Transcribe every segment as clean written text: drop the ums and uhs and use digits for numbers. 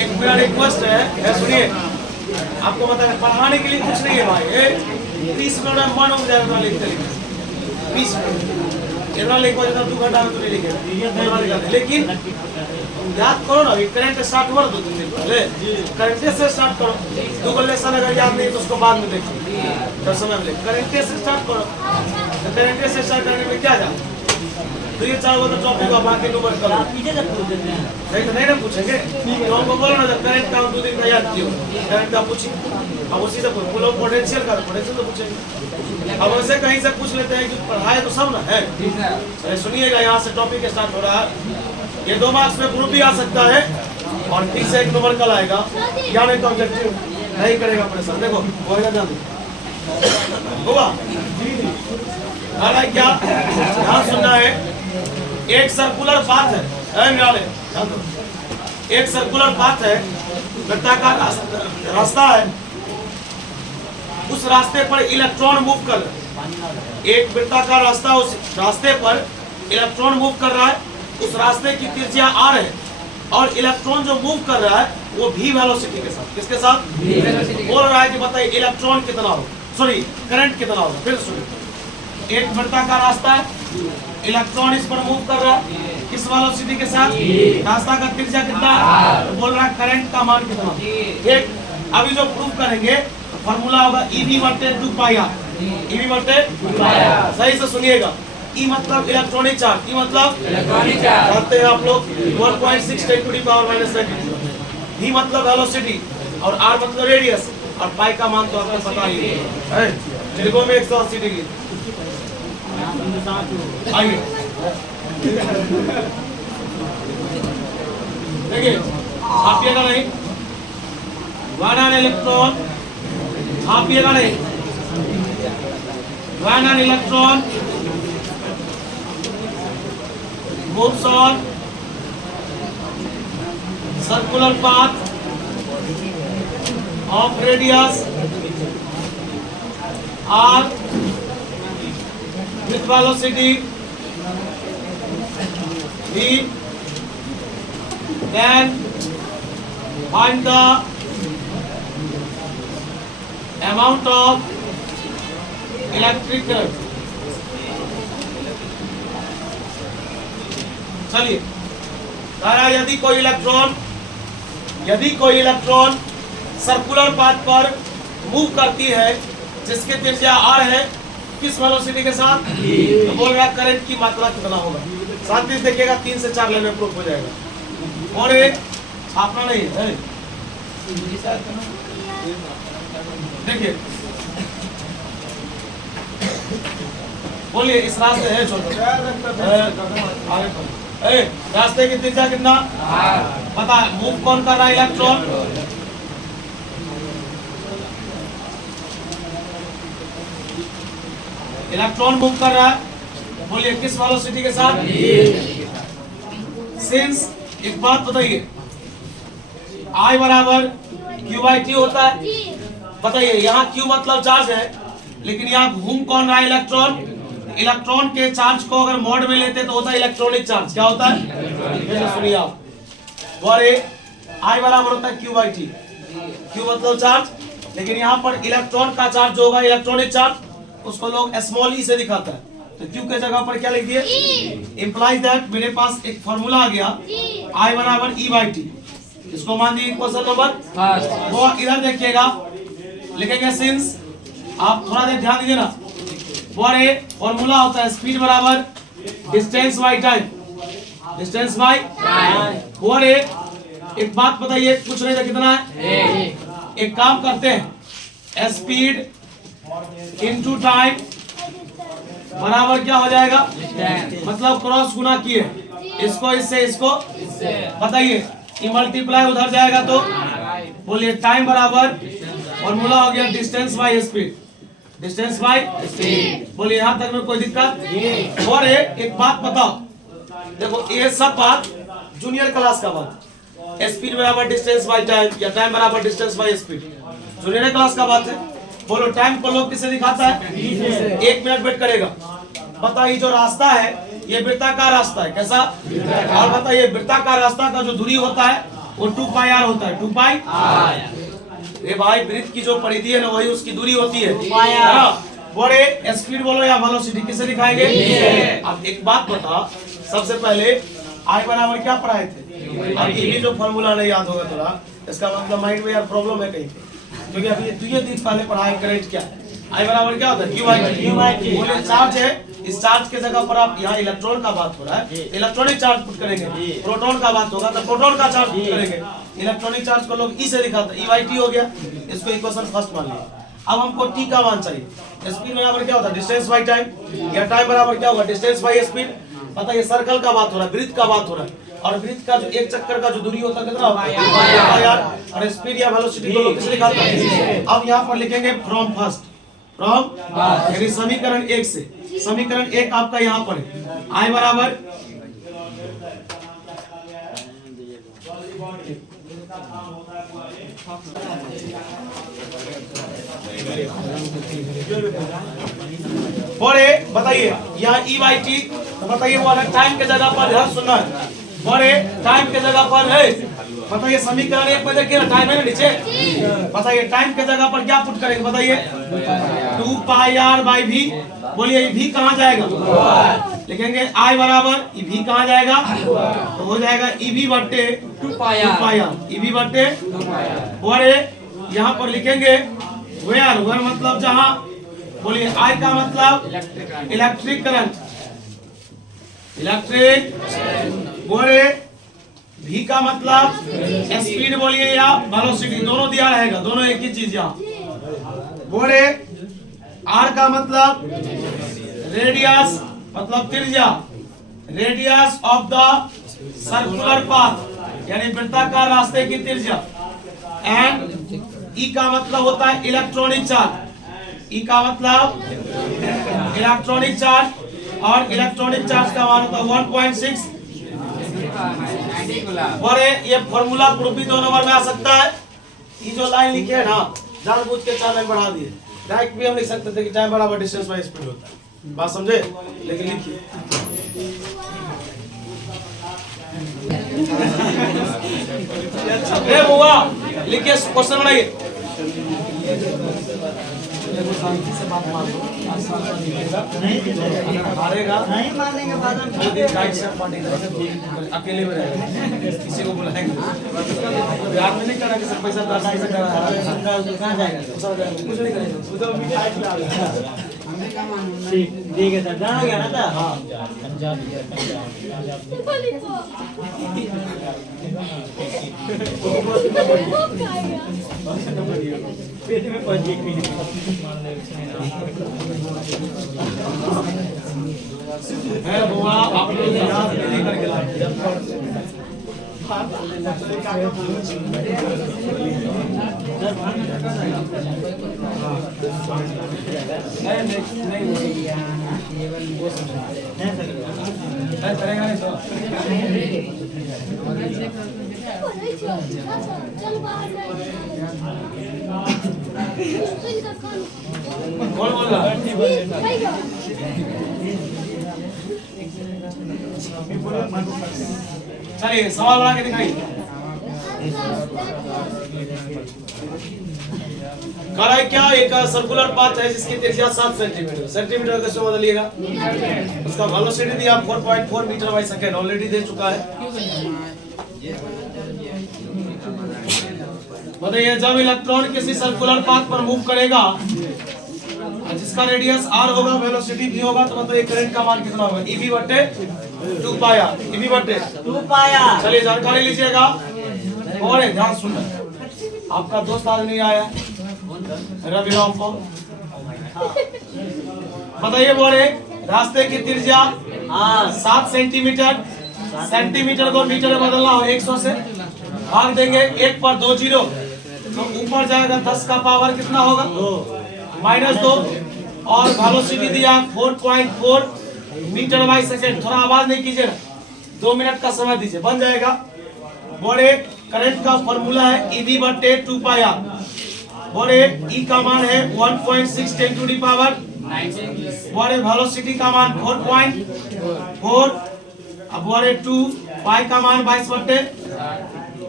एक मेरा रिक्वेस्ट है, सुनिए, आपको बता पढ़ाने के लिए कुछ नहीं है भाई। 30 मिनट में मन हो जाएगा लिखते लिखते, 20 मिनट इतना लिख हो जाता 2 घंटा में तो नहीं लिखेगा। लेकिन याद करो ना, करंट स्टार्ट हुआ 2-3 दिन पहले, करंट से स्टार्ट करो। 2 लेसन अगर याद नहीं तो उसको बाद में देखिए, जब समय मिले करंट से स्टार्ट करो। तो करंट से स्टार्ट करने में क्या जाए, तो ये 4 तो टॉपिक को बाकी नंबर करो, नहीं तो नहीं ना पूछेंगे। तो हमको बोलो ना, जब करंट का 2 दिन का याद किया, करंट का पूछिए, अब उसी से बोलो पोटेंशियल का, पोटेंशियल तो पूछेंगे। अब वैसे कहीं से पूछ लेते हैं कि पढ़ाए तो सब ना है। सुनिएगा, यहाँ से टॉपिक स्टार्ट हो रहा है। ये 2 मार्क्स में ग्रुप भी आ सकता है और 30 से 1 नंबर कल आएगा, या नहीं तो ऑब्जेक्टिव नहीं करेगा परेशान। देखो होएगा जान होगा क्या यहाँ सुनना है। एक सर्कुलर पाथ है, एक सर्कुलर पाथ है, वृत्ताकार रास्ता है, उस रास्ते पर इलेक्ट्रॉन मूव कर रहा है। एक वृत्ताकार रास्ता, उस रास्ते पर इलेक्ट्रॉन मूव कर रहा है, उस रास्ते की त्रिज्या r है और इलेक्ट्रॉन जो मूव कर रहा है वो v वेलोसिटी के साथ, किसके साथ, बोल रहा है कि बताइए इलेक्ट्रॉन कितना हो, सॉरी करंट कितना होगा। फिर सुनिए, एक वृत्ताकार रास्ता है, इलेक्ट्रॉन इस पर मूव कर रहा है, किस वेलोसिटी के साथ, रास्ता का त्रिज्या कितना, तो बोल रहा है करंट का मान कितना। एक अभी जो प्रूफ करेंगे फॉर्मूला होगा EV/2πr, EV/2πr। सही से सुनिएगा, ई मतलब इलेक्ट्रॉनिक चार्ज, ई मतलब इलेक्ट्रॉनिक चार्ज, जानते हैं आप लोग 1.6 × 10⁻⁻⁷। v मतलब वेलोसिटी और r मतलब रेडियस और पाई का मान तो आपको पता ही है, त्रिकोण में 180 डिग्री। आइए देखिए, छापिएगा नहीं, 1 इलेक्ट्रॉन छापिएगा नहीं, 1 electron moves on circular path of radius r with velocity v, then find the amount of electric current। चलिए, यदि कोई इलेक्ट्रॉन सर्कुलर पाथ पर मूव करती है जिसकी त्रिज्या r है, किस वेलोसिटी के साथ, तो बोल रहा करंट की मात्रा कितना होगा। साथ ही देखिएगा 3 से 4 लाइन में प्रूफ हो जाएगा। और एक छापना नहीं है, देखिए बोलिए, इस रास्ते है रास्ते की त्रिज्या कितना पता है, मूव कौन कर रहा है, इलेक्ट्रॉन। इलेक्ट्रॉन मूव कर रहा है, बोलिए किस वेलोसिटी के साथ। सिंस एक बात बताइए, I बराबर Q/T होता है, बताइए यहाँ Q मतलब चार्ज है, लेकिन यहाँ घूम कौन रहा है, इलेक्ट्रॉन। इलेक्ट्रॉन के चार्ज को अगर मोड में लेते तो होता है इलेक्ट्रॉनिक चार्ज। क्या होता है, सुनिए आप, और I बराबर होता है Q/T। Q मतलब चार्ज, लेकिन यहाँ पर इलेक्ट्रॉन का चार्ज जो होगा इलेक्ट्रॉनिक चार्ज, उसको लोग स्मॉल e से दिखाता है, तो Q के जगह पर क्या लिख दिए, इंप्लाइज दैट मेरे पास एक फॉर्मूला आ गया, I बराबर E/T। इसको मान दिए क्वेश्चन नंबर, वो इधर देखिएगा लिखेंगे, सिंस आप थोड़ा देर ध्यान दीजिए ना, और फॉर्मूला होता है स्पीड बराबर distance by time, distance by time. और एक बात बताइए, कुछ नहीं था कितना है, एक काम करते हैं, स्पीड इनटू टाइम बराबर क्या हो जाएगा, मतलब क्रॉस गुना किए, इसको इससे इसको बताइए, मल्टीप्लाई उधर जाएगा तो बोलिए टाइम बराबर फॉर्मूला हो गया distance by speed, distance by speed. बोलिए यहाँ तक में कोई दिक्कत। और एक बात बताओ, देखो ये सब बात जूनियर क्लास का बात, स्पीड बराबर डिस्टेंस बाय टाइम या टाइम बराबर distance by speed junior class का बात है। बोलो टाइम को लोग किससे दिखाता है, 1 मिनट वेट करेगा। बताइए जो रास्ता है ये वृत्ताकार रास्ता है, कैसा, और बताइए वृत्ताकार रास्ता का जो दूरी होता है वो 2 पाई आर होता है, 2 पाई आर। ये भाई वृत्त की जो परिधि है ना वही उसकी दूरी होती है ना। बड़े स्पीड बोलो या वेलोसिटी किसे दिखाएंगे? अब एक बात बता, सबसे पहले आई बराबर क्या पढ़ाए थे? अब ये जो फॉर्मूला नहीं याद होगा थोड़ा, इसका मतलब माइंड में यार प्रॉब्लम है कहीं पे, क्योंकि अभी ये दिन पहले पढ़ाए करंट क्या है। आई बराबर क्या होता है? Q by T. बोले चार्ज है, इस चार्ज के जगह पर आप यहाँ इलेक्ट्रॉन का बात हो रहा है, इलेक्ट्रॉनिक चार्ज पुट करेंगे। प्रोटॉन का बात होगा तो प्रोटॉन का चार्ज पुट करेंगे। इलेक्ट्रॉनिक चार्ज को लोग ई से दिखाते हैं, ई बाई टी हो गया। इसको इक्वेशन फर्स्ट मान लिया। अब हमको टी का मान चाहिए। स्पीड बराबर क्या होता है? Distance by time. या टाइम बराबर क्या होगा? Distance by speed. पता है सर्कल का बात हो रहा है, वृत्त का बात हो रहा है, और वृत्त का जो एक चक्कर का जो दूरी होता है कितना होता है यार, और स्पीड या वेलोसिटी को लोग किसे दिखाते हैं? अब यहाँ पर लिखेंगे फ्रॉम फर्स्ट, फ्रॉम यानी समीकरण 1 से। समीकरण 1 आपका यहाँ पर है, आई बराबर बड़े बताइए यहाँ ई बाई टी, तो बताइए वो अलग टाइम के जगह पर है, सुनना है बड़े टाइम के जगह पर है। बताइए समीकरण 1 में देखिए टाइम है ना नीचे, बताइए टाइम के जगह पर क्या पुट करेंगे? बताइए 2 पाई आर बाई भी। बोलिए भी कहाँ जाएगा? लिखेंगे आई बराबर ई भी कहाँ जाएगा? तो हो जाएगा ई भी बट्टे 2 पाई आर, ई भी बट्टे। और यहाँ पर लिखेंगे वेयर, वेयर मतलब जहाँ। बोलिए आई का मतलब इलेक्ट्रिक करंट, इलेक्ट्रिक। बोले भी का मतलब स्पीड बोलिए या वेलोसिटी, दोनों दिया रहेगा, दोनों एक ही चीज यहाँ। बोले आर का मतलब रेडियस मतलब त्रिज्या, radius of the circular path यानी वृत्ताकार रास्ते की त्रिज्या। एंड ई का मतलब होता है इलेक्ट्रॉनिक चार्ज, ई का मतलब इलेक्ट्रॉनिक चार्ज, और इलेक्ट्रॉनिक चार्ज का मान होता है 1.6। और ये फॉर्मूला प्रूफ भी 2 नंबर में आ सकता है। ये जो लाइन लिखे है ना, जानबूझ के 4 लाइन बढ़ा दिए। डायरेक्ट भी हम लिख सकते थे कि टाइम बराबर डिस्टेंस बाई स्पीड होता है, बात समझे? लेकिन लिखिए बुआ, लिखिए क्वेश्चन बनाइए। शांति से बात मान लो, हारेगा नहीं मानेंगे, बाद में अकेले में रहेगा, किसी को बुलाएंगे। याद में नहीं करा कि सर पैसा 10 पैसा कहाँ जाएगा, कुछ नहीं करेगा। ठीक है सर, जाना गया ना था। हाँ पंजाब पेट में पहुंच गई। है बुआ आप लोग याद नहीं करके लाए। कौन बोल रहा? चलिए सवाल बना के दिखाइए। कढ़ाई क्या एक सर्कुलर पाथ है जिसकी त्रिज्या 7 सेंटीमीटर। सेंटीमीटर कैसे बदलिएगा? उसका वेलोसिटी दिया 4.4 मीटर बाई सेकेंड, ऑलरेडी दे चुका है। बताइए जब इलेक्ट्रॉन किसी सर्कुलर पाथ पर मूव करेगा जिसका रेडियस r होगा, वेलोसिटी v होगा, तो बताइए करंट का मान कितना होगा? Eb बटे 2 पाई r, Eb बटे 2 पाई r। चलिए जानकारी लीजिएगा और ध्यान सुनना। आपका दोस्त आज नहीं आया रवि राम को, बताइए बोले रास्ते की त्रिज्या 7 सेंटीमीटर, सेंटीमीटर को मीटर में बदलना हो 100 से भाग देंगे 1 पर 2 जीरो, तो ऊपर जाएगा 10 का पावर कितना होगा? -2। और वेलोसिटी दिया 4.4 मीटर बाई सेकेंड। थोड़ा आवाज नहीं कीजिएगा, 2 मिनट का समय दीजिए, बन जाएगा। बोले करंट का फॉर्मूला है Eb बटे 2 पाई r। बोले E का मान है 1.6 10 टू दी पावर 19। बोले वेलोसिटी का मान 4.4। अब बोले 2 पाई का मान 22 बटे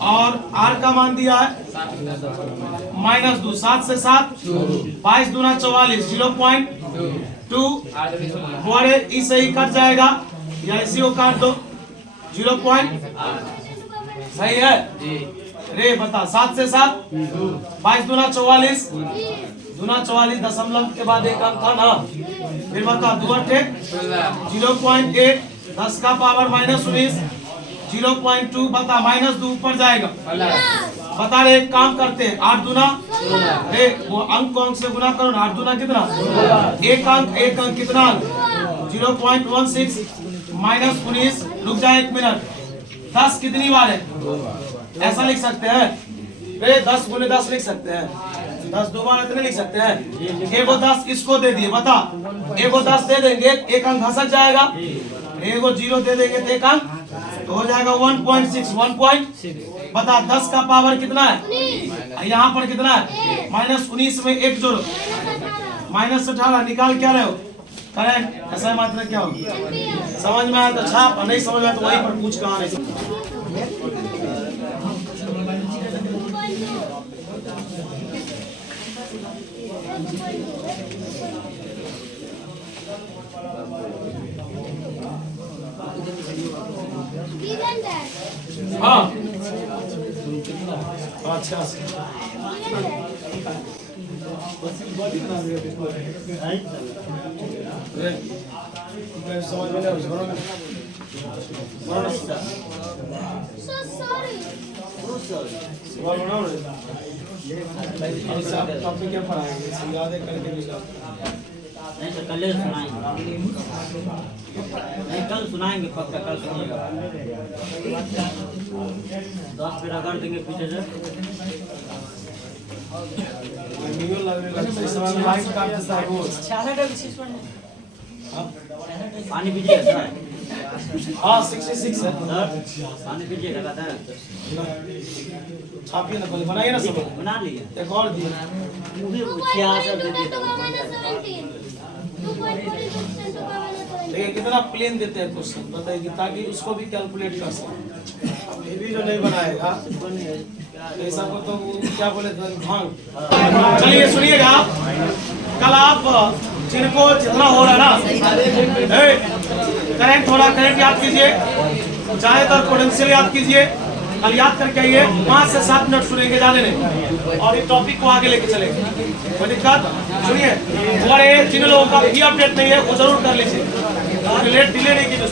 और R का मान दिया है -2, 7 से 7 22 दूना 44, 0.2 बड़े इसे ही कट जाएगा या इसी को काट दो 0. सही है रे बता 7 से 7 22 दूना 44 दूना 44 दशमलव के बाद एक अंक था ना। फिर बता 2 अट्ठे 0.8 10 का पावर -19 0.2 बता -2 ऊपर जाएगा। बता रे एक काम करते हैं 8 दूना रे वो अंक को अंक से गुना करो ना 8 दूना कितना एक अंक कितना 0.16 -19 रुक जाए 1 मिनट 10 कितनी बार है ऐसा लिख सकते हैं रे 10 गुने 10 लिख सकते हैं 10 दो बार इतने लिख सकते हैं। एगो 10 इसको दे दिए बता एगो 10 दे देंगे एक अंक घसक जाएगा एगो 0 दे देंगे तो एक अंक तो हो जाएगा 1.6 बता 10 का पावर कितना है यहाँ पर कितना है -19 में 1 जोड़ो -18 निकाल क्या रहे हो करंट ऐसा मात्रा क्या होगी समझ में आया तो छाप नहीं समझ में आया तो वहीं पर पूछ कहाँ नहीं हाँ अच्छा समझ में टॉपिक क्या पढ़ाएंगे याद करके नहीं तो कल सुनाएंगे नहीं कल सुनाएंगे पक्का कल सुनिएगा 10 पे रगड़ देंगे पीछे से पानी पीजिएगा हाँ 66 है पानी पीजिएगा दादा छापिए ना पहले बनाइए ना सब बना लिए एक और दिए देखिए कितना प्लेन देते हैं क्वेश्चन बताइए ताकि उसको भी कैलकुलेट कर सके अब ये भी जो नहीं बनाएगा ऐसा को तो क्या बोले भांग। चलिए सुनिएगा कल आप जिनको जितना हो रहा ना करंट हो रहा करंट याद कीजिए चाहे तो पोटेंशियल याद कीजिए कल याद करके आइए 5 से 7 मिनट सुनेंगे ज्यादा नहीं और इस टॉपिक को आगे लेके चलेंगे कोई दिक्कत सुनिए और जिन लोगों का भी अपडेट नहीं है वो जरूर कर लीजिए लेट डिले नहीं कीजिए।